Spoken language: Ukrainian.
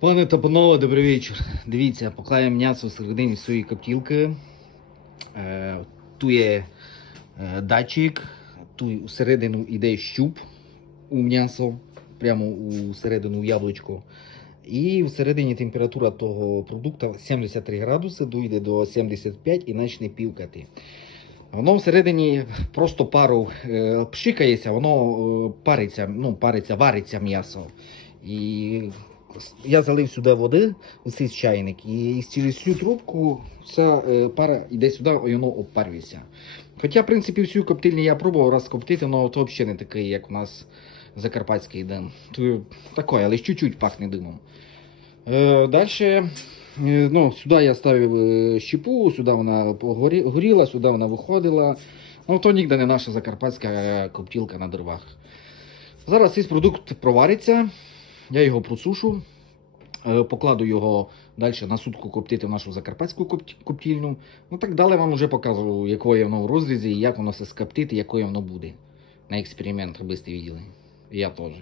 Пане та добрий вечір. Дивіться, поклаємо м'ясо всередині своєї коптілки. Е, Тут є е, датчик, тут всередину йде щуп у м'ясо, прямо у середину яблучко. І всередині температура того продукту 73 градуси, дойде до 75 і почне півкати. Воно всередині просто пару е, пшикається, воно е, париться, ну, париться, вариться м'ясо. І я залив сюди води, цей чайник, і через цю трубку вся е, пара йде сюди, і воно обпарюється. Хоча, в принципі, всю коптильню я пробував раз коптити, але то взагалі не такий, як у нас закарпатський дим. Такий, але чуть-чуть пахне димом. Е, Далі, е, ну, сюди я ставив щепу, сюди вона горіла, сюди вона виходила. Ну, то ніде не наша закарпатська коптілка на деревах. Зараз цей продукт провариться, я його просушу, е, покладу його далі на сутку коптити в нашу закарпатську коптільну. Ну так далі вам вже показую якої воно в розрізі, як воно все скоптити, якою воно буде. На експеримент, аби ви виділи. Я теж.